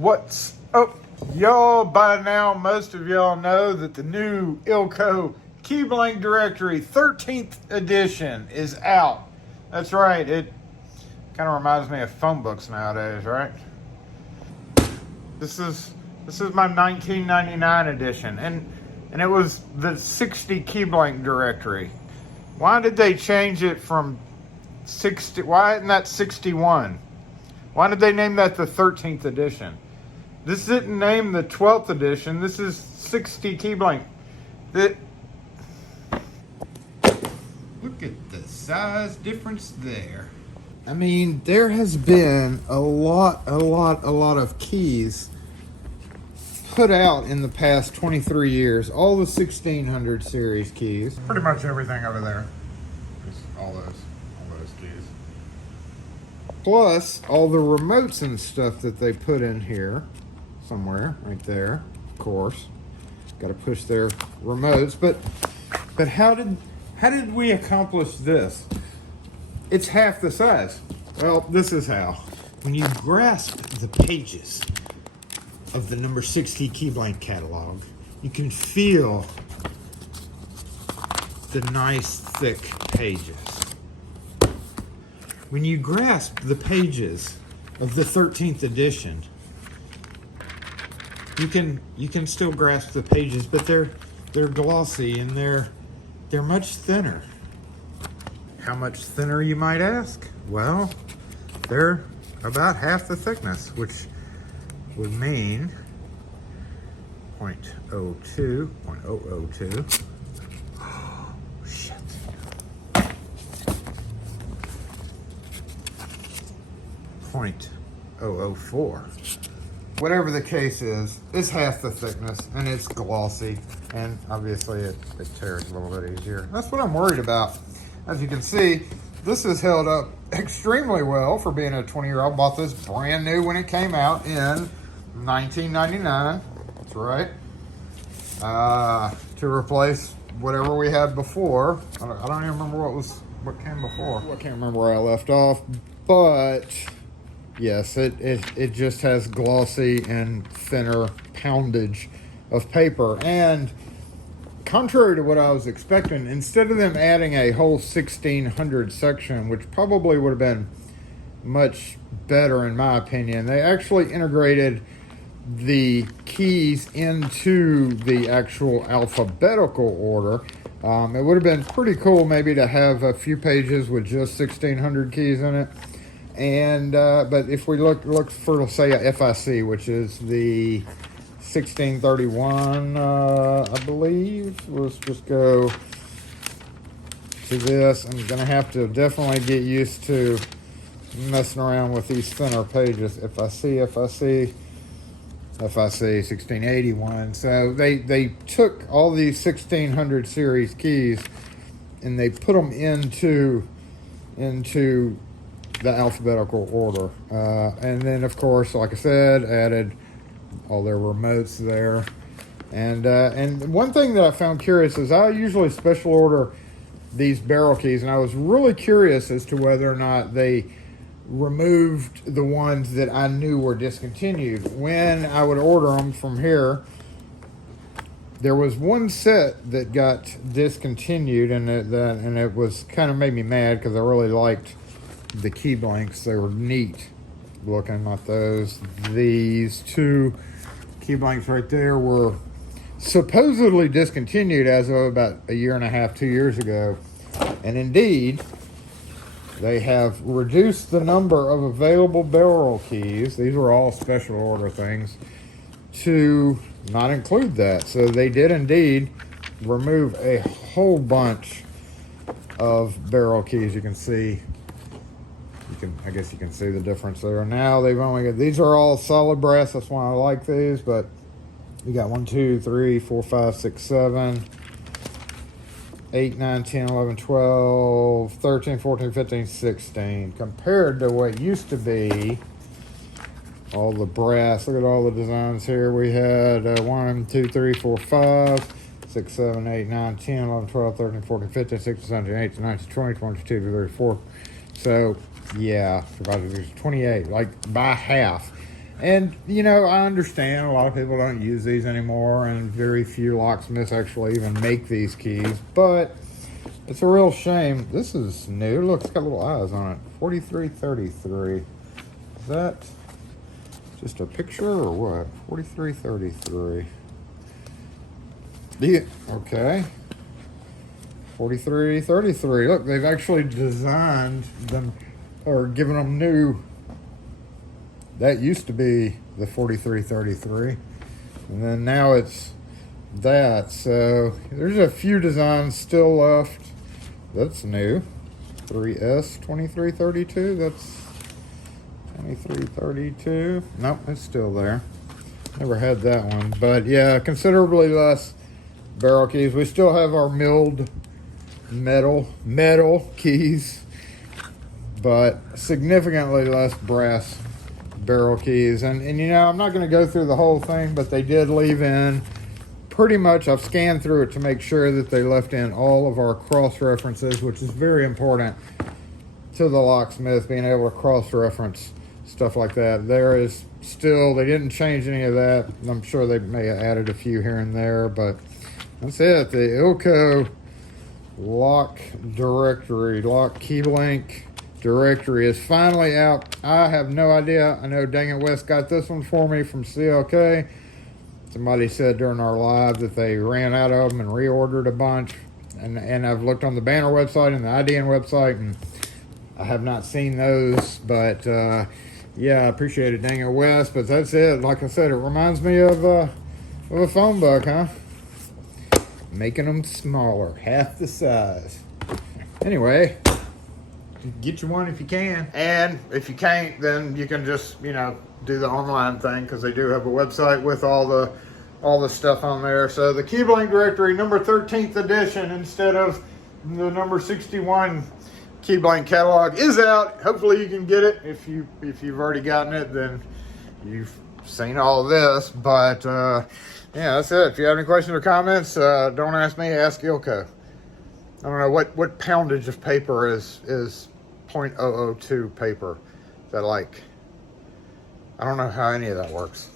What's up, y'all? By now, most of y'all know that the new Ilco Key Blank Directory 13th edition is out. That's right, it kind of reminds me of phone books nowadays, right? This is my 1999 edition, and it was the 60 Key Blank Directory. Why did they change it from 60? Why isn't that 61? Why did they name that the 13th edition? This didn't name the 12th edition. This is 60 Key Blank. Look at the size difference there. I mean, there has been a lot of keys put out in the past 23 years. All the 1600 series keys. Pretty much everything over there. Just all those keys. Plus all the remotes and stuff that they put in here somewhere, right there, of course. Got to push their remotes, but how did we accomplish this? It's half the size. Well, this is how. When you grasp the pages of the number 60 Key Blank catalog, you can feel the nice thick pages. When you grasp the pages of the 13th edition, you can still grasp the pages, but they're glossy and they're much thinner. How much thinner, you might ask? Well, they're about half the thickness, which would mean 0.02, 0.002. Oh, shit. 0.004. Whatever the case is, it's half the thickness and it's glossy, and obviously it tears a little bit easier. That's what I'm worried about. As you can see, this has held up extremely well for being a 20-year-old. Bought this brand new when it came out in 1999. That's right. To replace whatever we had before. I don't even remember what came before. I can't remember where I left off, but yes, it just has glossy and thinner poundage of paper. And contrary to what I was expecting, instead of them adding a whole 1600 section, which probably would have been much better in my opinion, they actually integrated the keys into the actual alphabetical order. It would have been pretty cool maybe to have a few pages with just 1600 keys in it. And but if we look for, say, a FIC, which is the 1631, I believe. Let's just go to this. I'm gonna have to definitely get used to messing around with these thinner pages. FIC 1681. So they took all these 1600 series keys and they put them into the alphabetical order, and then of course, like I said, added all their remotes there. And one thing that I found curious is I usually special order these barrel keys, and I was really curious as to whether or not they removed the ones that I knew were discontinued. When I would order them from here, there was one set that got discontinued, and it was kind of made me mad because I really liked the key blanks. They were neat looking, not those. These two key blanks right there were supposedly discontinued as of about a year and a half, 2 years ago. And indeed, they have reduced the number of available barrel keys. These were all special order things to not include that. So they did indeed remove a whole bunch of barrel keys. You can see, I guess you can see the difference there. Now they've only got, these are all solid brass. That's why I like these, but you got 1, 2, 3, 4, 5, 6, 7, 8, 9, 10, 11, 12, 13, 14, 15, 16. Compared to what used to be all the brass. Look at all the designs here. We had 1, 2, 3, 4, 5, 6, 7, 8, 9, 10, 11, 12, 13, 14, 15, 16, 17, 18, 19, 20, 22, 23, 24. So yeah, 28, like by half. And, you know, I understand a lot of people don't use these anymore, and very few locksmiths actually even make these keys, but it's a real shame. This is new. Look, it's got little eyes on it. 4333. Is that just a picture or what? 4333. Okay. 4333. Look, they've actually designed them or given them new. That used to be the 4333, and then now it's that. So there's a few designs still left. That's new. 3S 2332. That's 2332. Nope, it's still there. Never had that one, but yeah, considerably less barrel keys. We still have our milled metal keys, but significantly less brass barrel keys. And you know, I'm not going to go through the whole thing, but they did leave in pretty much, I've scanned through it to make sure that they left in all of our cross references, which is very important to the locksmith, being able to cross reference stuff like that. There is still, they didn't change any of that. I'm sure they may have added a few here and there, but that's it. The Ilco lock key blank directory is finally out. I have no idea. I know Dang It West got this one for me from CLK. Somebody said during our live that they ran out of them and reordered a bunch. And I've looked on the Banner website and the IDN website, and I have not seen those. But yeah, I appreciate it, Dang It West. But that's it. Like I said, it reminds me of a phone book, huh? Making them smaller, half the size. Anyway, get you one if you can. And if you can't, then you can just, you know, do the online thing, because they do have a website with all the stuff on there. So the Key Blank Directory number 13th edition instead of the number 61 Key Blank catalog is out. Hopefully you can get it. If you've already gotten it, then you've seen all this. But yeah, that's it. If you have any questions or comments, don't ask me, ask Ilco. I don't know what poundage of paper is 0.002 paper. Is that like, I don't know how any of that works.